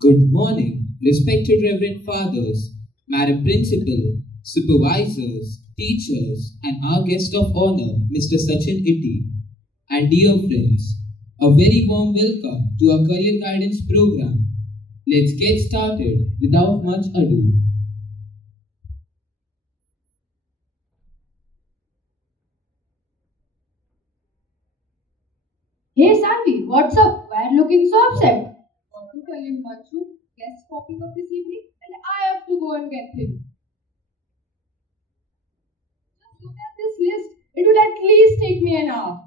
Good morning, respected Reverend Fathers, Madam Principal, Supervisors, Teachers, and our guest of honor, Mr. Sachin Itti. And dear friends, a very warm welcome to our Career Guidance program. Let's get started without much ado. Hey Sanvi, what's up? Why are you looking so upset? What to tell you, Manchu? Guests popping up this evening and I have to go and get him. Just look at this list. It would at least take me an hour.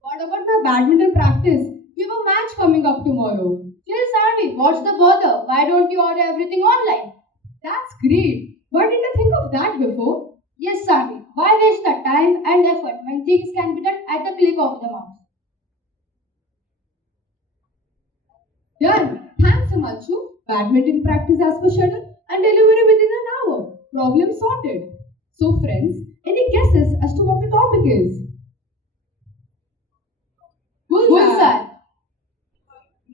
What about my badminton practice? We have a match coming up tomorrow. Hey Sanvi, what's the bother? Why don't you order everything online? That's great. Why didn't I think of that before? Yes, Sanvi. Why waste the time and effort when things can be done at the click of the mouse? Done. Thanks, Himanshu. Badminton practice as per schedule and delivery within an hour. Problem sorted. So, friends, any guesses as to what the topic is? Bullseye.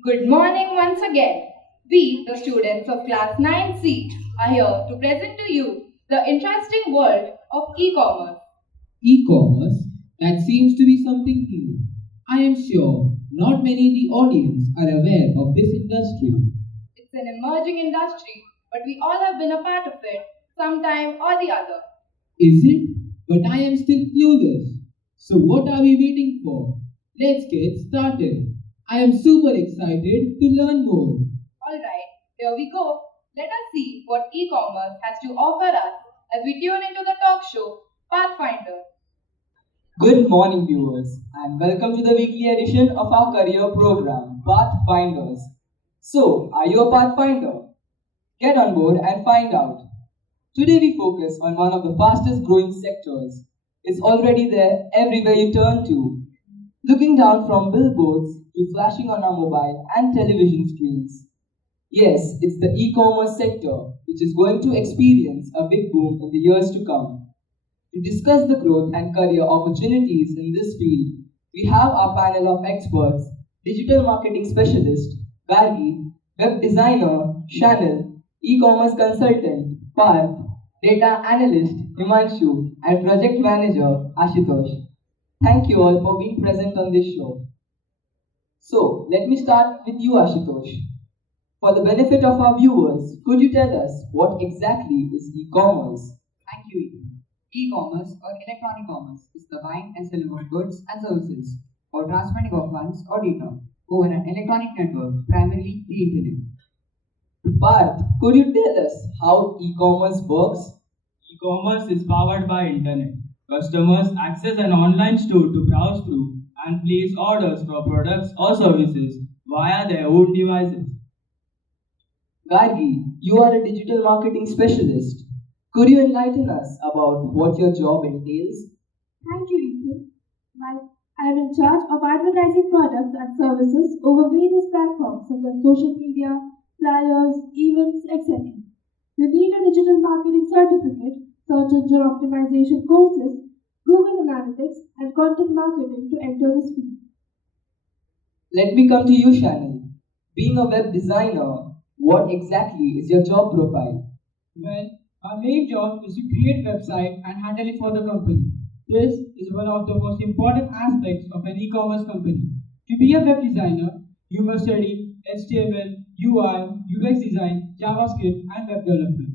Good morning once again. We, the students of class 9C, are here to present to you the interesting world of e-commerce. E-commerce, that seems to be something new. I am sure not many in the audience are aware of this industry. It's an emerging industry, but we all have been a part of it, sometime or the other. Is it? But I am still clueless. So what are we waiting for? Let's get started. I am super excited to learn more. Alright, here we go. Let us see what e-commerce has to offer us as we tune into the talk show Pathfinder. Good morning, viewers, and welcome to the weekly edition of our career program, Pathfinders. So, are you a Pathfinder? Get on board and find out. Today, we focus on one of the fastest growing sectors. It's already there everywhere you turn to. Looking down from billboards to flashing on our mobile and television screens. Yes, it's the e commerce sector, which is going to experience a big boom in the years to come. To discuss the growth and career opportunities in this field, we have our panel of experts, digital marketing specialist, Gargi, web designer, Chanel, e-commerce consultant, Parth, data analyst, Himanshu, and project manager, Ashutosh. Thank you all for being present on this show. So, let me start with you, Ashutosh. For the benefit of our viewers, could you tell us what exactly is e-commerce? Thank you, Ethan. E-commerce or electronic commerce is the buying and selling of goods and services or transmitting of funds or data over an electronic network, primarily the internet. Parth, could you tell us how e-commerce works? E-commerce is powered by internet. Customers access an online store to browse through and place orders for products or services via their own devices. Gargi, you are a digital marketing specialist. Could you enlighten us about what your job entails? Thank you, Ethan. I am in charge of advertising products and services over various platforms such as social media, flyers, events, etc. You need a digital marketing certificate, search engine optimization courses, Google Analytics, and content marketing to enter this field. Let me come to you, Shannon. Being a web designer, what exactly is your job profile? Well, our main job is to create website and handle it for the company. This is one of the most important aspects of an e-commerce company. To be a web designer, you must study HTML, UI, UX design, JavaScript, and web development.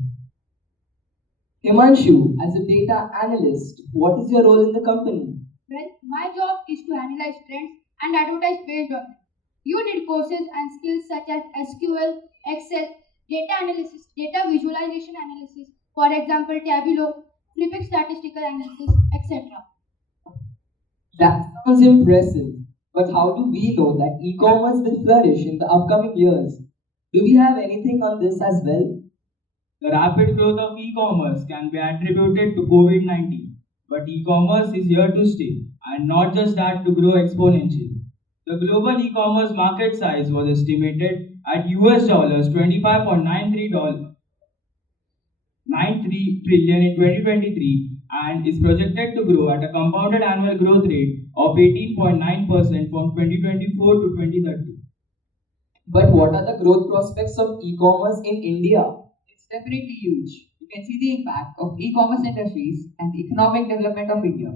Himanshu, as a data analyst, what is your role in the company? Well, my job is to analyze trends and advertise based on them. You need courses and skills such as SQL, Excel, data analysis, data visualization analysis, for example, Tableau, flipping statistical analysis, etc. That sounds impressive. But how do we know that e-commerce will flourish in the upcoming years? Do we have anything on this as well? The rapid growth of e-commerce can be attributed to COVID-19, but e-commerce is here to stay, and not just that, to grow exponentially. The global e-commerce market size was estimated at US dollars 25.93 trillion in 2023 and is projected to grow at a compounded annual growth rate of 18.9% from 2024 to 2030. But what are the growth prospects of e-commerce in India? It's definitely huge. You can see the impact of e-commerce industries and the economic development of India.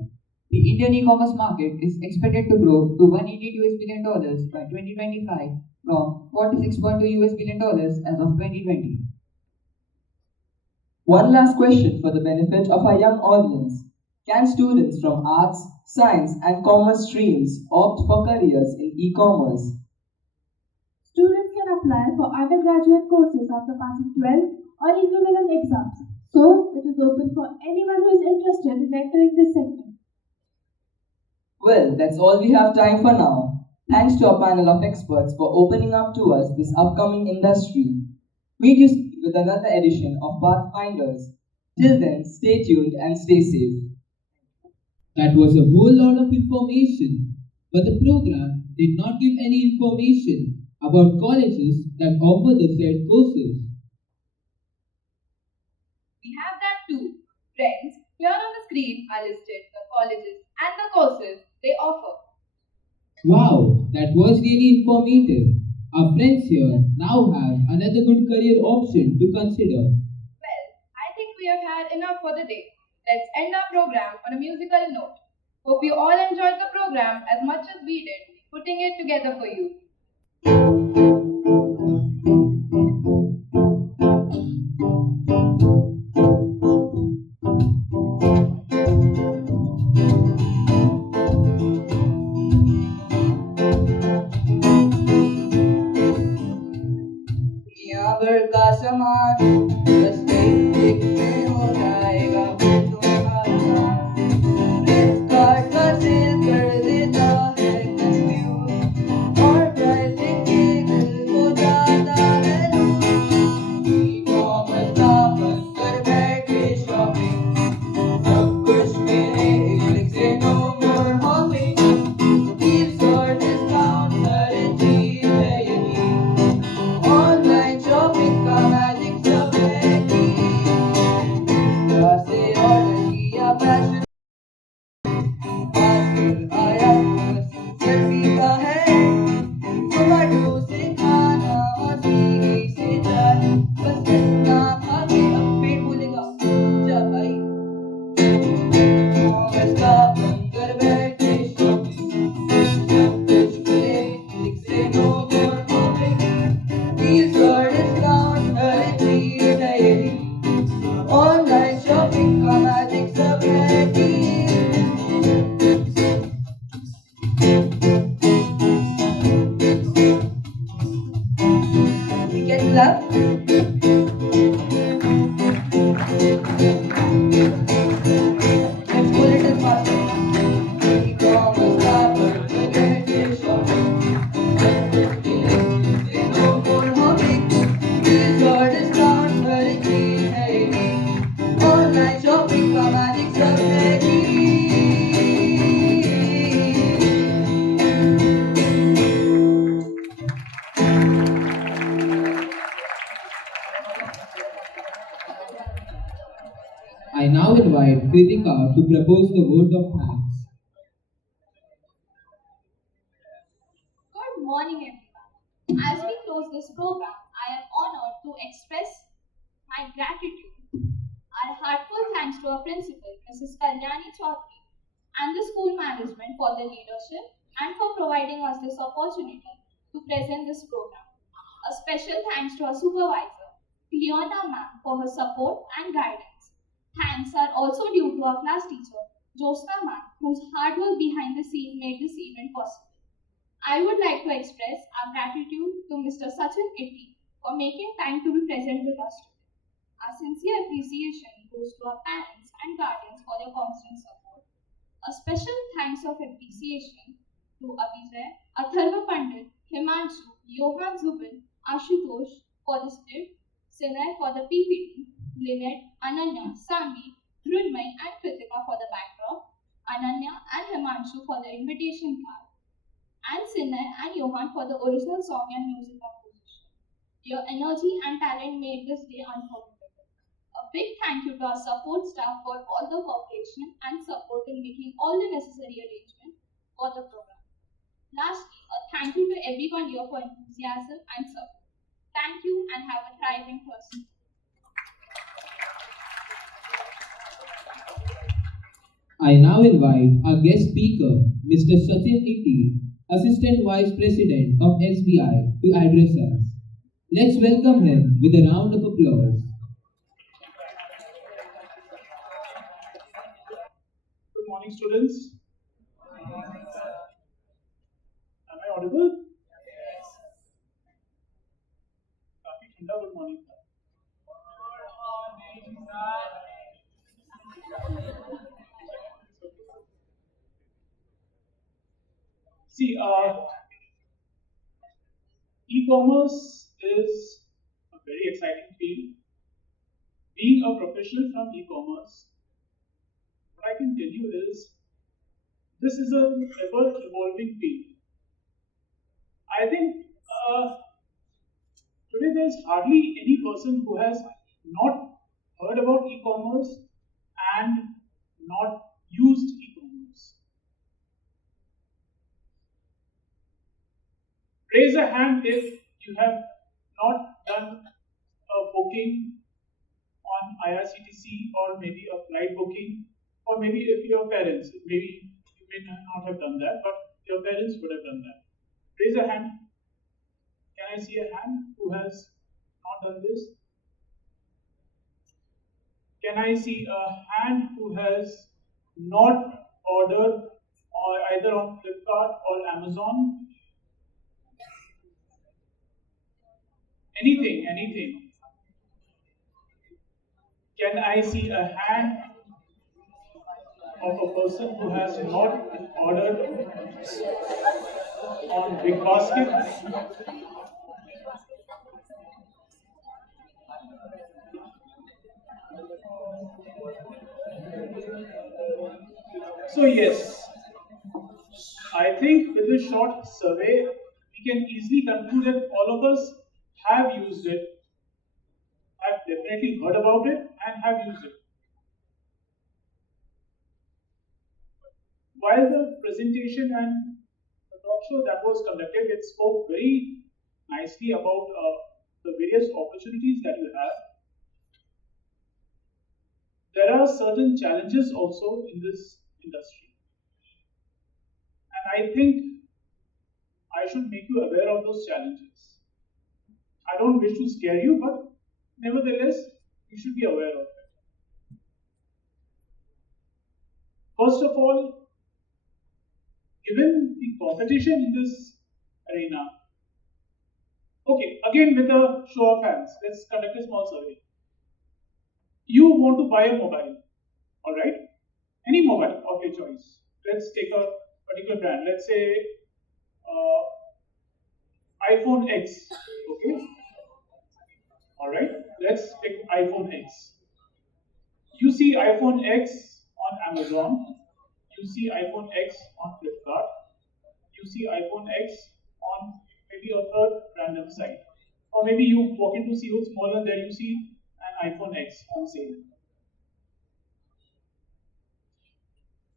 The Indian e-commerce market is expected to grow to 180 US billion dollars by 2025 from 46.2 US billion dollars as of 2020. One last question for the benefit of our young audience. Can students from arts, science, and commerce streams opt for careers in e-commerce? Students can apply for undergraduate courses after passing 12 or equivalent exams. So, it is open for anyone who is interested in entering this sector. Well, that's all we have time for now. Thanks to our panel of experts for opening up to us this upcoming industry. Meet you soon with another edition of Pathfinders. Till then, stay tuned and stay safe. That was a whole lot of information, but the program did not give any information about colleges that offer the said courses. We have that too. Friends, here on the screen are listed the colleges and the courses they offer. Wow, that was really informative. Our friends here now have another good career option to consider. Well, I think we have had enough for the day. Let's end our program on a musical note. Hope you all enjoyed the program as much as we did, putting it together for you. यहाँ का सामान बस एक click में हो जाएगा फिर तुम्हारा फ्लिपकार्ट का सेल कर देता है कंफ्यूज और प्राइसिंग के दिल को जाता है ई-कॉमर्स का बनकर बैठे शॉपिंग सब कुछ मेरे एक क्लिक से नो मोर हॉपिंग डील्स और डिस्काउंट हर चीज है यही ऑनलाइन शॉपिंग का मैजिक सब है कि जहाँ से ऑर्डर किया फैशन आजकल आया तो बस सेल्फी का है जोमेटो से खाना और स्विगी से चाय बस इतना खा के अब पेट भूलेगा जा भाई कॉमर्स का बनकर बैठे शॉपिंग सब कुछ मिले क्लिक से नो मोर हॉपिंग डील्स और डिस्काउंट हर चीज है यही ऑनलाइन शॉपिंग का मैजिक सब है कि we can clap. Let's go little faster. E-commerce का बनकर बैठे शॉपिंग सब कुछ मिले से नो मोर हॉपिंग डील्स और डिस्काउंट हर चीज है यही ऑनलाइन शॉपिंग का मैजिक सब है कि I now invite Kritika to propose the vote of thanks. Good morning, everyone. As we close this program, I am honored to express my gratitude. Our heartfelt thanks to our principal, Mrs. Kalyani Chaudhary, and the school management for their leadership and for providing us this opportunity to present this program. A special thanks to our supervisor, Leona ma'am, for her support and guidance. Thanks are also due to our class teacher, Josna ma'am, whose hard work behind the scene made this event possible. I would like to express our gratitude to Mr. Sachin Itti for making time to be present with us today. Our sincere appreciation goes to our parents and guardians for their constant support. A special thanks of appreciation to Abhijay, Atharva Pandit, Himanshu, Johan Zubin, Ashutosh for the script, Sinay for the PPT, Lynette, Ananya, Sami, Drunmay and Kritika for the backdrop, Ananya and Himanshu for the invitation card, and Sinay and Johan for the original song and music composition. Your energy and talent made this day unforgettable. A big thank you to our support staff for all the cooperation and support in making all the necessary arrangements for the program. Lastly, a Thank you to everyone here for enthusiasm and support. Thank you and have a thriving Thursday. I now invite our guest speaker, Mr. Sachin Itti, Assistant Vice President of SBI, to address us. Let's welcome him with a round of applause. Good morning, students. Am I audible? काफी ठंडा good morning था. See, e-commerce is a very exciting field. Being a professional from e-commerce, what I can tell you is this is an ever evolving field. I think today there's hardly any person who has not heard about e-commerce and not used e-commerce. Raise a hand if you have not done a booking on IRCTC or maybe a flight booking, or maybe if your parents, maybe you may not have done that, but your parents would have done that. Raise a hand. Can I see a hand who has not done this? Can I see a hand who has not ordered or either on Flipkart or Amazon? Anything. Can I see a hand of a person who has not ordered on Big Basket? So yes, I think with this short survey, we can easily conclude that all of us have used it, have definitely heard about it, and have used it. While the presentation and the talk show that was conducted, it spoke very nicely about the various opportunities that you have. There are certain challenges also in this industry. And I think I should make you aware of those challenges. I don't wish to scare you, but nevertheless, you should be aware of it. First of all, given the competition in this arena, okay, again with a show of hands, let's conduct a small survey. You want to buy a mobile, alright? Any mobile of your choice. Let's take a particular brand. Let's say iPhone X, okay? Alright, let's pick iPhone X. You see iPhone X on Amazon, you see iPhone X on Flipkart, you see iPhone X on maybe a third random site. Or maybe you walk into see what's smaller and there you see an iPhone X on sale.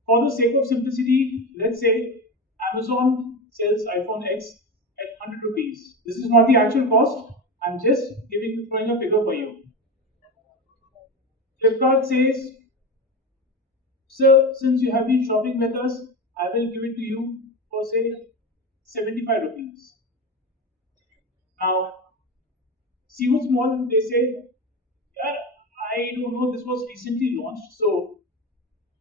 For the sake of simplicity, let's say Amazon sells iPhone X at 100 rupees. This is not the actual cost. I'm just throwing a figure for you. Flipkart says, sir, since you have been shopping with us, I will give it to you for say 75 rupees. Now, see what's small, they say, yeah, I don't know, this was recently launched, so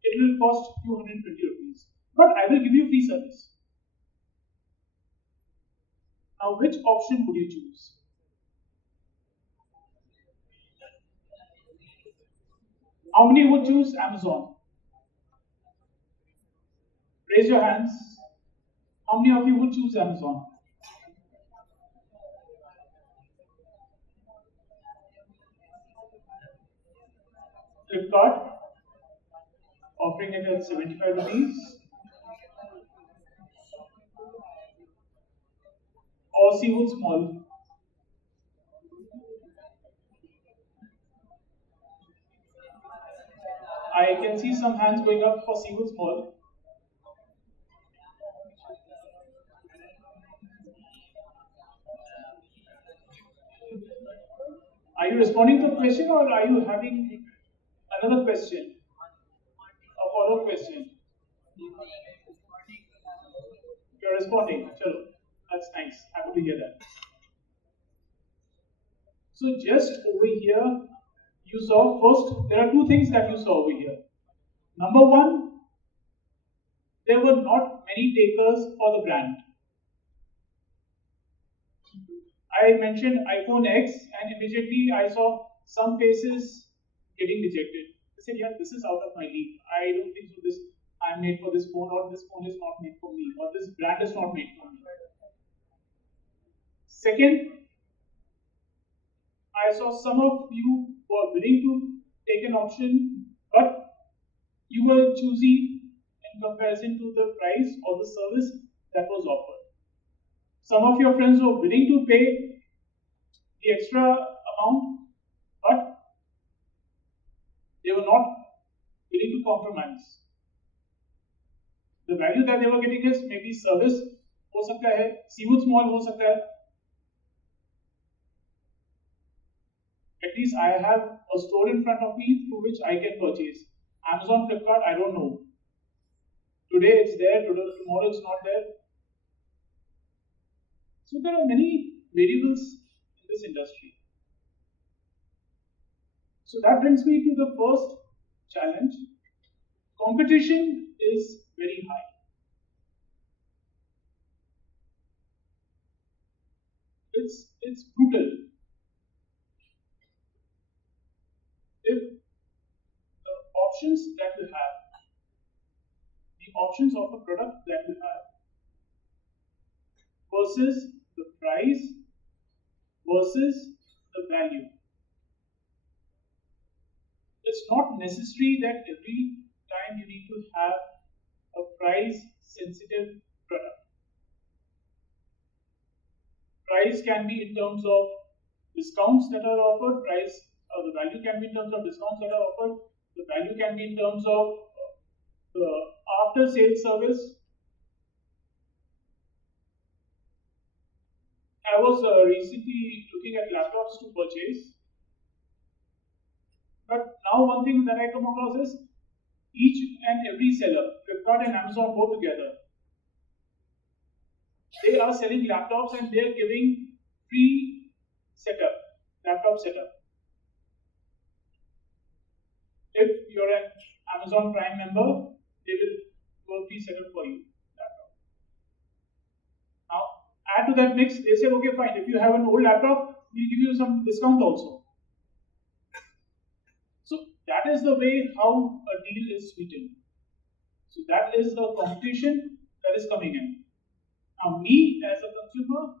it will cost 220 rupees. But I will give you free service. Now, which option would you choose? How many would choose Amazon? Raise your hands. How many of you would choose Amazon? Flipkart, offering it at 75 rupees. Or Seafood Small. I can see some hands going up for Seafood Small. Are you responding to a question or are you having another question? A follow-up question? You're responding. Chalo. That's nice. Happy to hear that. So just over here, you saw first, there are two things that you saw over here. Number one, there were not many takers for the brand. I mentioned iPhone X and immediately I saw some faces getting rejected. They said, yeah, this is out of my league. I don't think so. This I'm made for this phone, or this phone is not made for me, or this brand is not made for me. Second, I saw some of you were willing to take an option, but you were choosy in comparison to the price or the service that was offered. Some of your friends were willing to pay the extra amount, but they were not willing to compromise. The value that they were getting is maybe service हो सकता है, seafood small हो सकता है. At least I have a store in front of me through which I can purchase. Amazon, Flipkart, I don't know. Today it's there, tomorrow it's not there. So there are many variables in this industry. So that brings me to the first challenge. Competition is very high. It's brutal. If the options that you have, the options of a product that you have, versus the price versus the value. It's not necessary that every time you need to have a price sensitive product. Price can be in terms of discounts that are offered, the value can be in terms of discounts that are offered, the value can be in terms of the after sales service. I was recently looking at laptops to purchase, but now one thing that I come across is each and every seller, Flipkart and Amazon both together, they are selling laptops and they are giving free setup, laptop setup. If you're an Amazon Prime member, they will do a free setup for you. Laptop. Now, add to that mix, they said, okay, fine, if you have an old laptop, we'll give you some discount also. So that is the way how a deal is sweetened. So that is the competition that is coming in. Now, me as a consumer,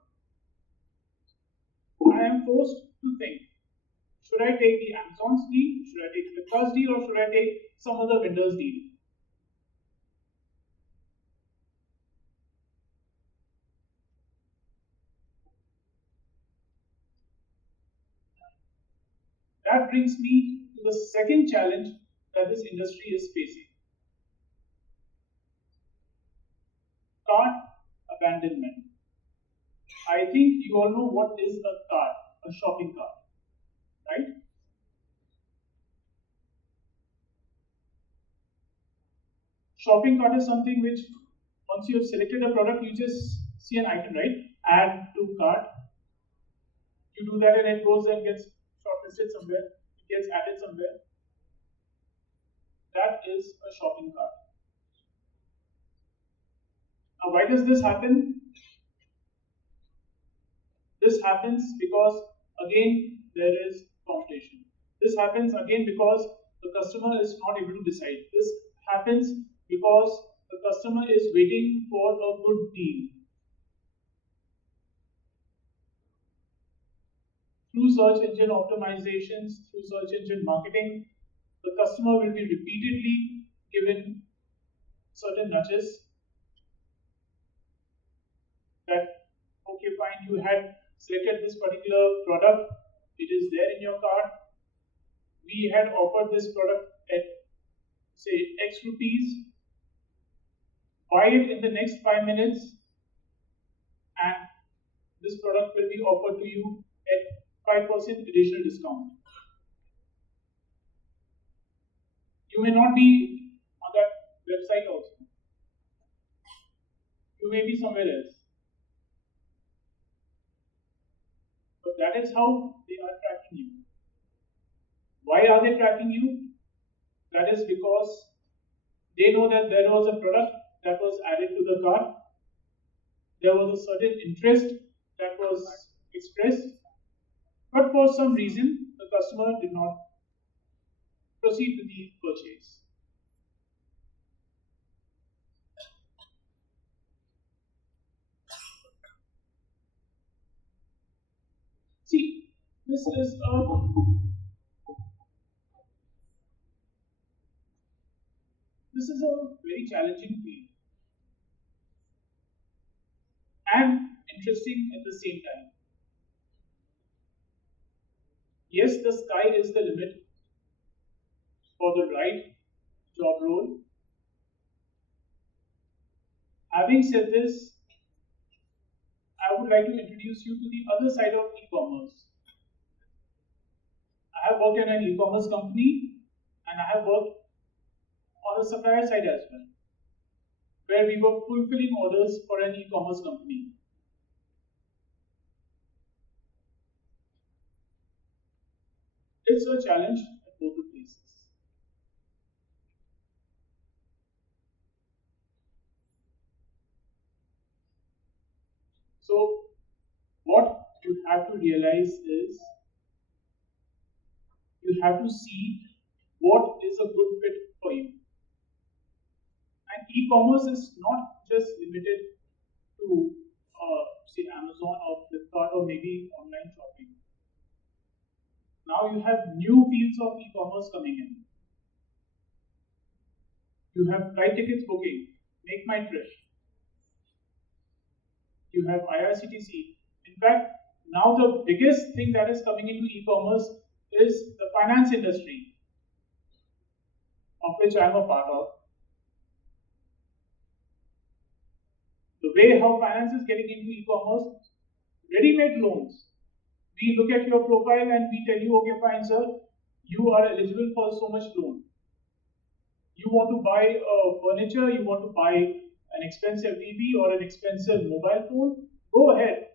I am forced to think, should I take the Amazon's deal, should I take Flipkart's deal, or should I take some other vendor's deal? That brings me to the second challenge that this industry is facing. Cart abandonment. I think you all know what is a cart, a shopping cart, right? Shopping cart is something which, once you have selected a product, you just see an icon, right? Add to cart. You do that and it goes and gets shortlisted somewhere, it gets added somewhere. That is a shopping cart. Now, why does this happen? This happens because, again, there is competition. This happens again because the customer is not able to decide. This happens because the customer is waiting for a good deal. Through search engine optimizations, through search engine marketing, the customer will be repeatedly given certain nudges that, okay, fine, you had selected this particular product, it is there in your cart. We had offered this product at, say, X rupees. Buy it in the next 5 minutes, and this product will be offered to you at 5% additional discount. You may not be on that website also. You may be somewhere else. But that is how they are tracking you. Why are they tracking you? That is because they know that there was a product that was added to the cart. There was a certain interest that was expressed, but for some reason the customer did not proceed with the purchase. See, this is a very challenging field and interesting at the same time. Yes, the sky is the limit for the right job role. Having said this, I would like to introduce you to the other side of e-commerce. I have worked in an e-commerce company and I have worked on the supplier side as well, where we were fulfilling orders for an e-commerce company. It's a challenge at both the places. So, what you have to realize is you have to see what is a good fit for you. And e-commerce is not just limited to, say, Amazon or Flipkart or maybe online shopping. Now you have new fields of e-commerce coming in. You have flight tickets booking, Make My Trip. You have IRCTC. In fact, now the biggest thing that is coming into e-commerce is the finance industry, of which I am a part of. The way how finance is getting into e-commerce, ready-made loans. We look at your profile and we tell you, okay, fine, sir, you are eligible for so much loan. You want to buy furniture, you want to buy an expensive TV or an expensive mobile phone, go ahead.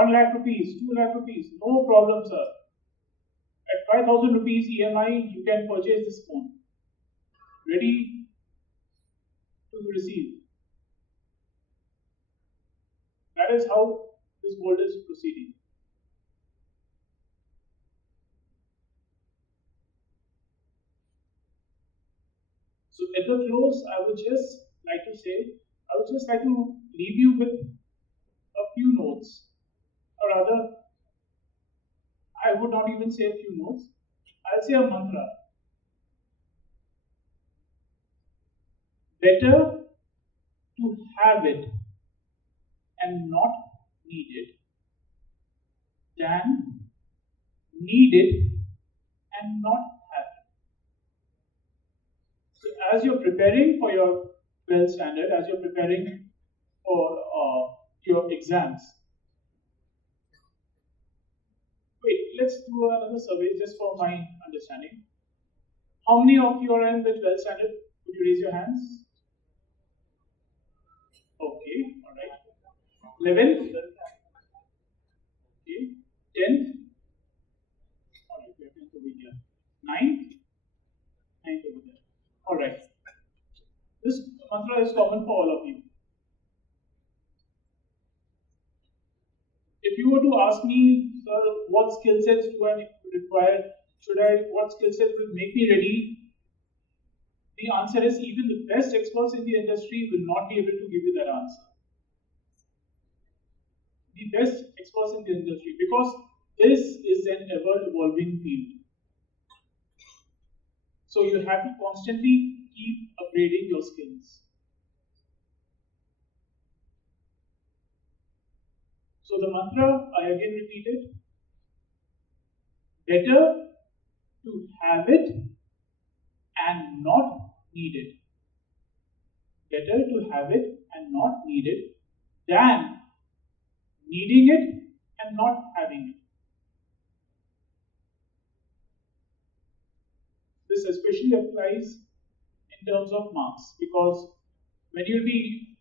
₹1,00,000, ₹2,00,000, no problem, sir. At 5,000 rupees EMI, you can purchase this phone. Ready to receive. That is how this world is proceeding. So at the close, I would just like to leave you with a few notes, or rather, I would not even say a few notes, I'll say a mantra. Better to have it and not need it than need it and not have it. So as you're preparing for your 12th standard, as you're preparing for your exams, wait, let's do another survey just for my understanding. How many of you are in the 12th standard? Could you raise your hands? Okay, alright. 11th? Okay. 10th? Alright, we are 10th over here. 9th? 9th over there. Alright. This mantra is common for all of you. If you were to ask me, sir, what skill sets do I require? What skill sets will make me ready? The answer is even the best experts in the industry will not be able to give you that answer. The best experts in the industry, because this is an ever evolving field. So you have to constantly keep upgrading your skills. So the mantra, I again repeat it. Better to have it and not need it. Better to have it and not needed than needing it and not having it. This especially applies in terms of marks, because when you'll be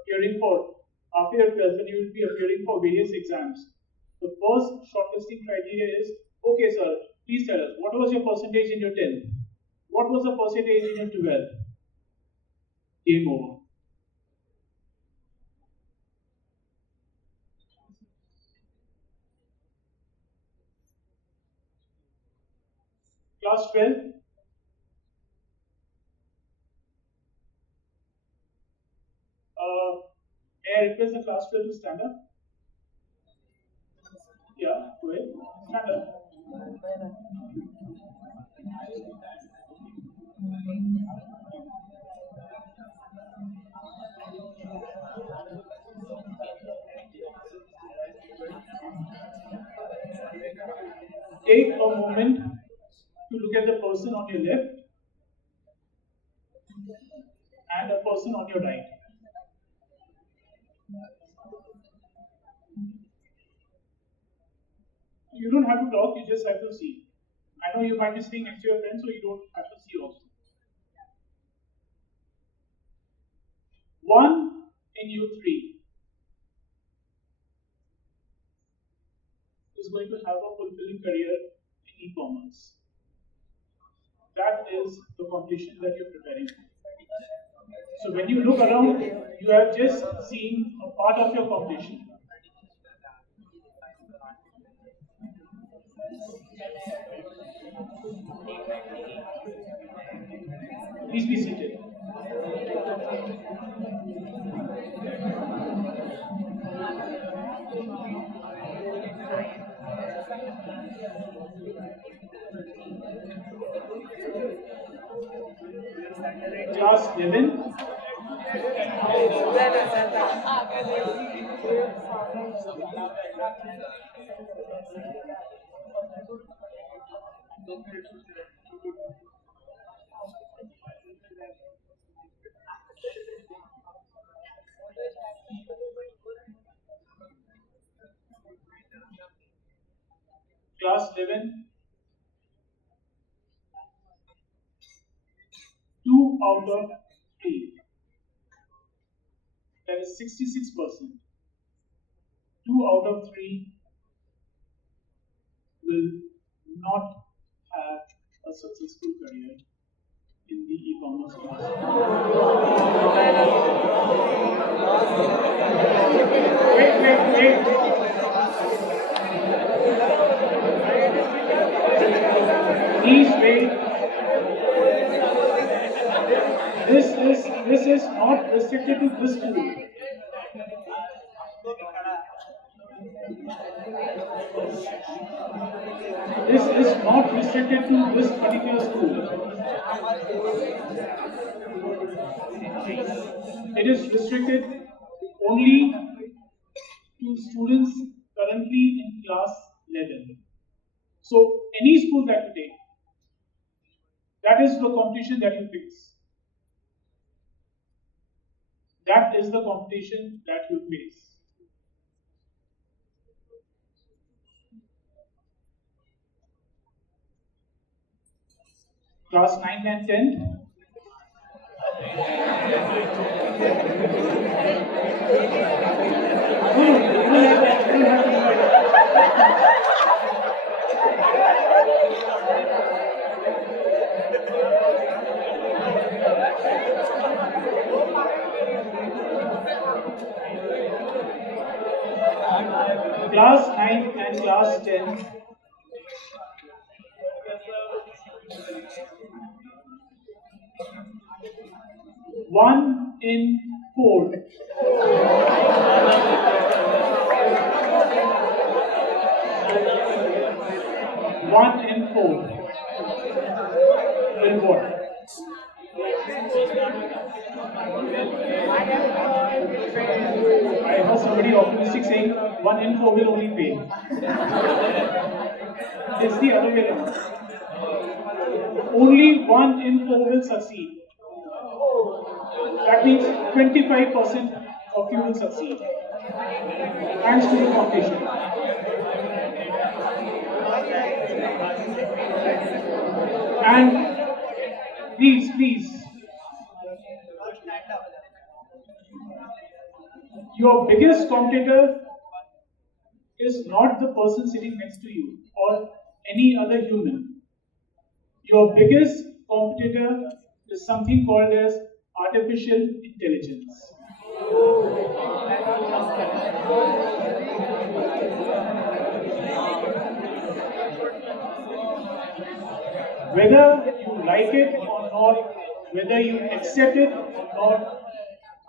appearing for, after your 12th, when you will be appearing for various exams, the first shortlisting criteria is, okay sir, please tell us, what was your percentage in your 10th? What was the percentage in your 12th? Game over. Class 12. May I request the class 12 to stand up? Yeah, go ahead. Stand up. Take a moment to look at the person on your left and a person on your right. You don't have to talk, you just have to see. I know you might be sitting next to your friend, so you don't have to see also. One in you three is going to have a fulfilling career in e-commerce. That is the competition that you're preparing for. So when you look around, you have just seen a part of your competition. Please be seated. Class 11. Class 11. 2 out of 3. That is 66%. 2 out of 3 will not have a successful career in the e-commerce industry. Wait. Please wait. This is not restricted to this school. This is not restricted to this particular school. It is restricted only to students currently in class 11. So any school that you take, that is the competition that you face. That is the competition that you face. Class 9 and 10. Class 9 and class 10. One in 4. One in 4 will what? I heard somebody optimistic saying 1 in 4 will only fail. It's the other way around. Only 1 in 4 will succeed. That means 25% of you will succeed. Thanks to the competition. And please, your biggest competitor is not the person sitting next to you or any other human. Your biggest competitor is something called as artificial intelligence. Whether you like it or not, whether you accept it or not,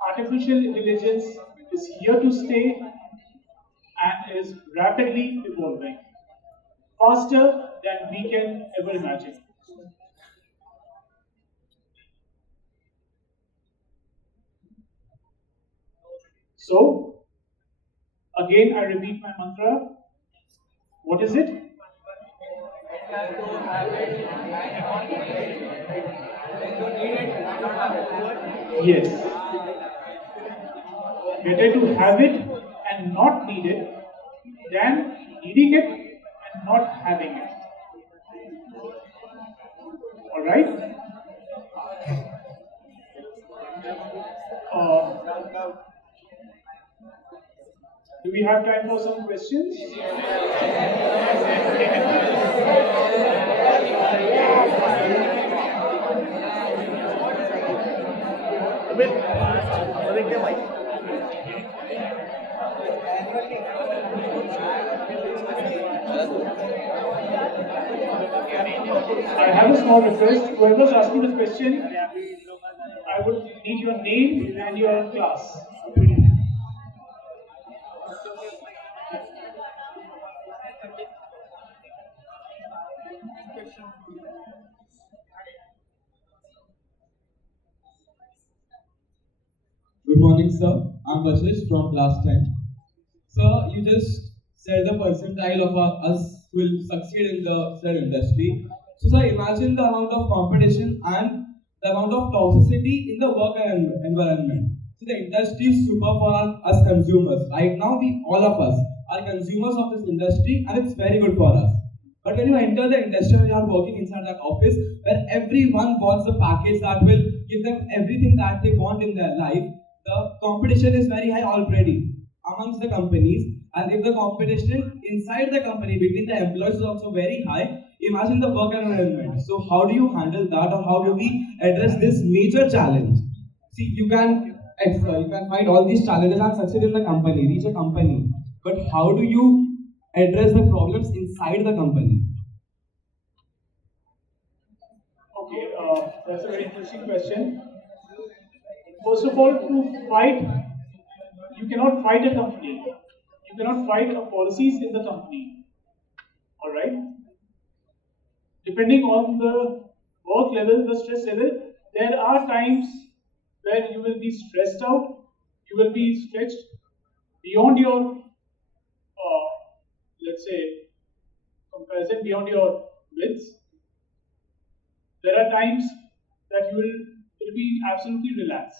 artificial intelligence is here to stay and is rapidly evolving, faster than we can ever imagine. So, again, I repeat my mantra. What is it? Yes. Better to have it and not need it than needing it and not having it. Alright? Do we have time for some questions? I have a small request. Whoever's asking the question, I would need your name and your class. Good morning, sir. I'm Vashish from class 10. Sir, you just said the percentile of us will succeed in the said industry. So, sir, imagine the amount of competition and the amount of toxicity in the work environment. So, the industry is super for us consumers. Right now, all of us are consumers of this industry, and it's very good for us. But when you enter the industry, when you are working inside that office, where everyone wants a package that will give them everything that they want in their life, the competition is very high already amongst the companies. And if the competition inside the company between the employees is also very high, imagine the work environment. So how do you handle that, or how do we address this major challenge? See, you can fight all these challenges and succeed in the company, reach a company. But how do you address the problems inside the company? Okay, that's a very interesting question. First of all, to fight, you cannot fight a company. You cannot fight the policies in the company. Alright? Depending on the work level, the stress level, there are times where you will be stressed out, you will be stretched beyond your, let's say, comparison, beyond your wits. There are times that you will be absolutely relaxed.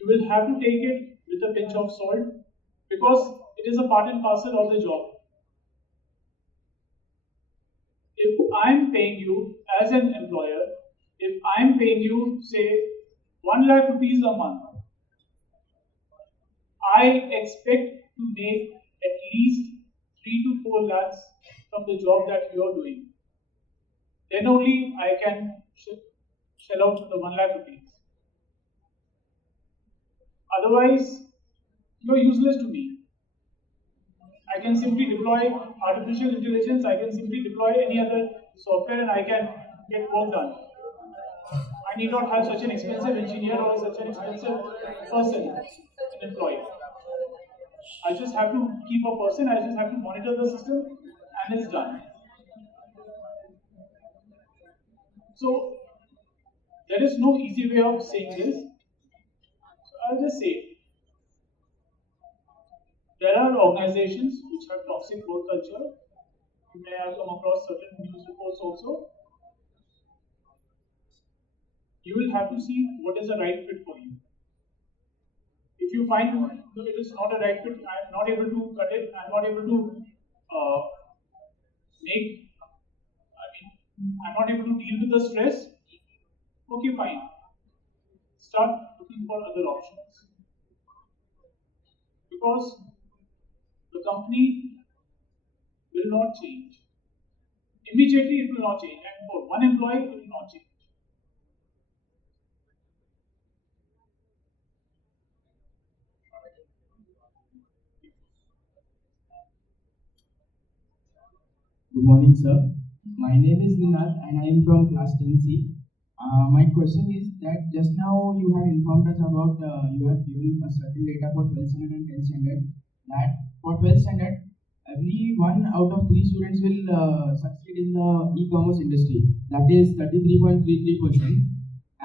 You will have to take it with a pinch of salt because it is a part and parcel of the job. If I'm paying you as an employer, if I'm paying you, say, 1 lakh rupees a month, I expect to make at least 3 to 4 lakhs from the job that you're doing. Then only I can shell out the 1 lakh rupees. Otherwise, you're useless to me. I can simply deploy artificial intelligence, I can simply deploy any other software, and I can get work done. I need not have such an expensive engineer or such an expensive person, an employee. I just have to keep a person, I just have to monitor the system, and it's done. So, there is no easy way of saying this. So I'll just say, there are organizations which have toxic work culture. You may have come across certain news reports also. you will have to see what is the right fit for you. If you find no, it is not a right fit, I am not able to cut it, I am not able to uh, make, I mean, I am not able to deal with the stress, okay, fine. Start looking for other options. Because the company will not change. Immediately it will not change, and for one employee it will not change. Good morning, sir. My name is Ninad and I am from class 10C. My question is that just now you have informed us about you have given a certain data for 12th standard and 10th standard that for 12th standard every one out of three students will succeed in the e-commerce industry. That is 33.33%.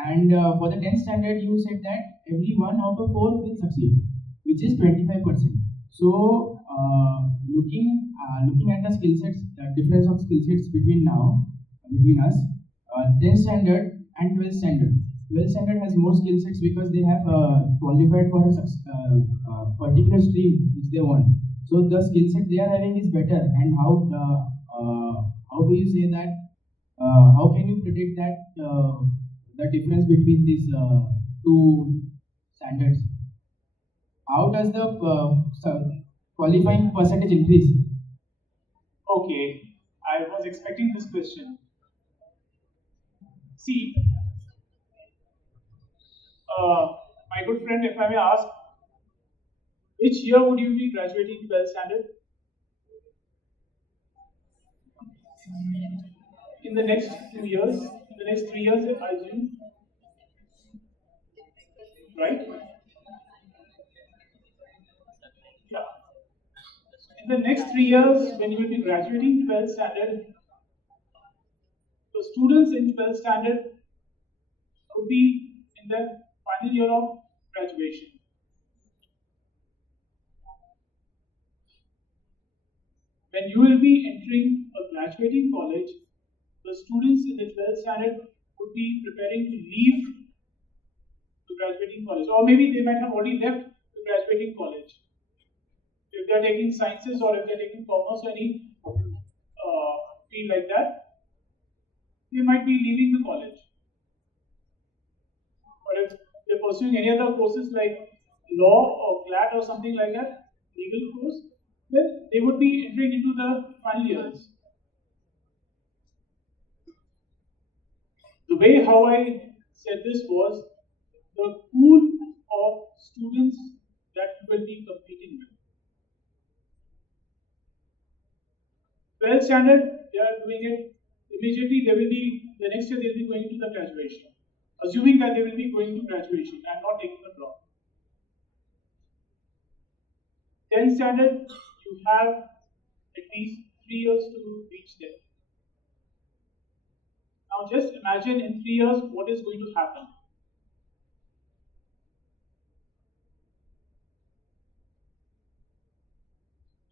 And for the 10th standard you said that every one out of four will succeed, which is 25%. So looking at the skill sets, the difference of skill sets between us, 10th standard and 12th standard. 12th standard has more skill sets because they have qualified for a particular stream which they want. So the skill set they are having is better. And how do you say that? How can you predict that the difference between these two standards? How does the qualifying percentage increase? Okay, I was expecting this question. See, my good friend, if I may ask, which year would you be graduating 12th standard? In the next 2 years, in the next 3 years, I assume, right? Yeah. In the next 3 years, when you will be graduating 12th standard, the students in 12th standard would be in their final year of graduation. When you will be entering a graduating college, the students in the 12th standard would be preparing to leave the graduating college, or maybe they might have already left the graduating college. If they are taking sciences or if they are taking commerce or any field like that, they might be leaving the college. Or if they're pursuing any other courses like law or CLAT or something like that, legal course, then they would be entering into the final years. The way how I said this was the pool of students that you will be competing with. 12th standard, they are doing it immediately. They will be the next year. They will be going to the graduation, assuming that they will be going to graduation and not taking a drop. 10th standard, you have at least 3 years to reach there. Now, just imagine in 3 years what is going to happen.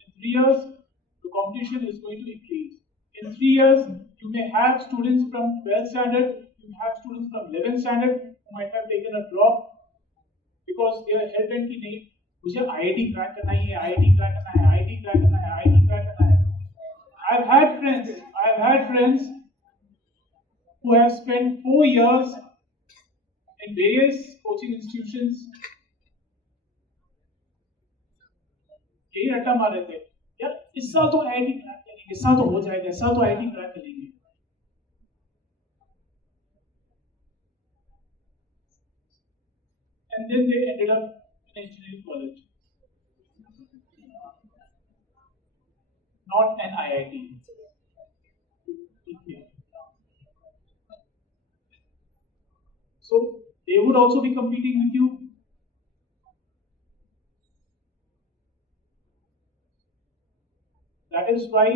In 3 years, the competition is going to increase. In 3 years, you may have students from 12th standard, you have students from 11th standard who might have taken a drop because they are hell bent कि नहीं मुझे IIT crack करना ही है, IIT crack करना है, IIT crack करना है, IIT crack करना है. I've had friends who have spent 4 years in various coaching institutions. यही रट्टा मार रहे थे यार इस साल तो IIT क्रैक करेंगे, इस साल तो हो जाएगा, इस साल तो IIT क्रैक करेंगे. And then they ended up in engineering college, not an IIT. So they would also be competing with you. That is why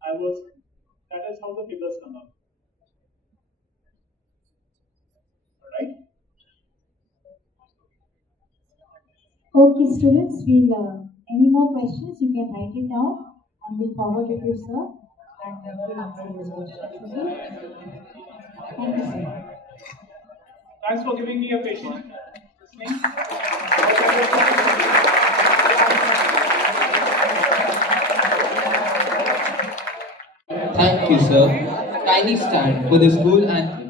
that is how the figures come up. Alright? Okay, students, any more questions, you can write it down and we'll forward it to sir and we'll answer those questions. Okay? Thank you, sir. Thanks for giving me a patient listening. Thank you, sir. Kindly stand for the school anthem.